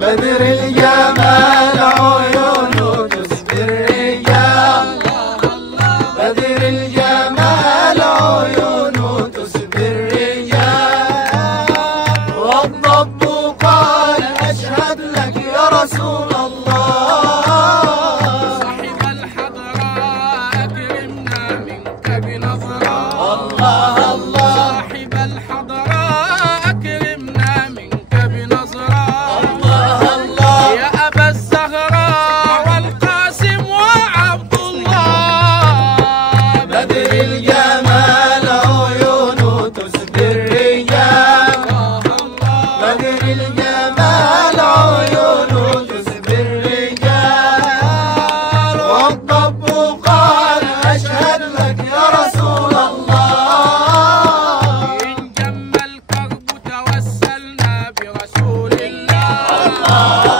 بدر الجمال عيونه تسبي الرجال، بدر الجمال عيونه تسبي الرجال. والضب قال أشهد لك يا رسول الله. صاحب الحضراء أكرمنا منك بنظرة. الله الله صاحب الحضراء أكرمنا منك بنظرة. الله الله يا أبا الزهراء والقاسم وعبد الله. بدر الجمال عيونه تسبي الرجال، بدر الجمال عيونه تسبي الرجال. والضب قال أشهد لك يا رسول الله. إن جم الكرب توسلنا برسول الله.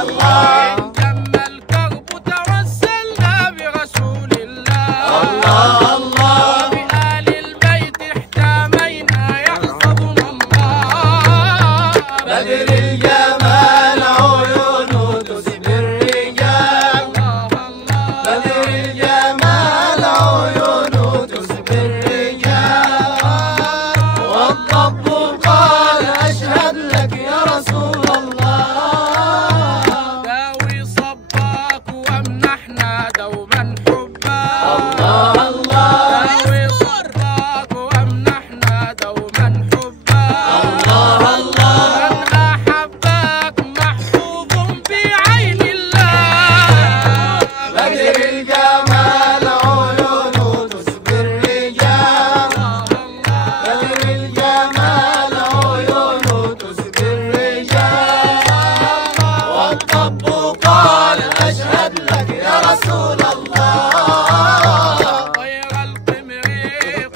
الله إن جم الكرب توسلنا برسول الله. الله وبآل البيت احتمينا يحفظنا الله. بدر الجمال عيونه تسبي الرجال، بدر الجمال عيونه تسبي الرجال. والضب قال أشهد لك يا رسول الله. داوي صباك وامنحنا دوما حبك. الله داوي صباك وامنحنا دوما حبك. الله من أحبك محفوظ بعين الله. بدر الجمال عيونه تسبي الرجال، بدر الجمال عيونه تسبي الرجال. والضب قال أشهد لك يا رسول الله. طير القمر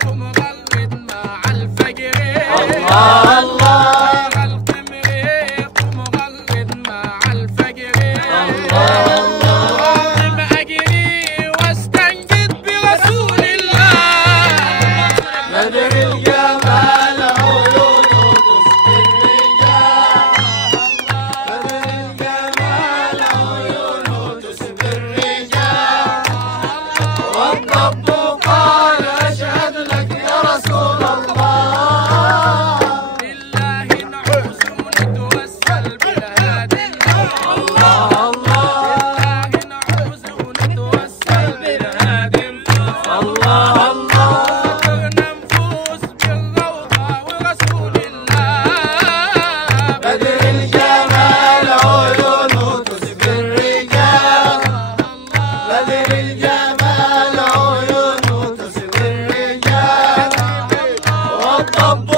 قمر مع الفجر. الله طير القمر قمر مع الفجر. واعظم أجري واستنجد برسول الله. بدر الجمال عيونه تسبي الرجال، بدر الجمال عيونه تسبي الرجال. والضب قال أشهد لك يا رسول الله. لله نعوذ نتوسل بالهادي. الله الله لله نعوذ نتوسل بالهادي. الله الله ذكرنا نفوس بالروضة ورسول الله. بدر الجمال عيونه تسبي الرجال، بدر الجمال عيونه تسبي الرجال. والضب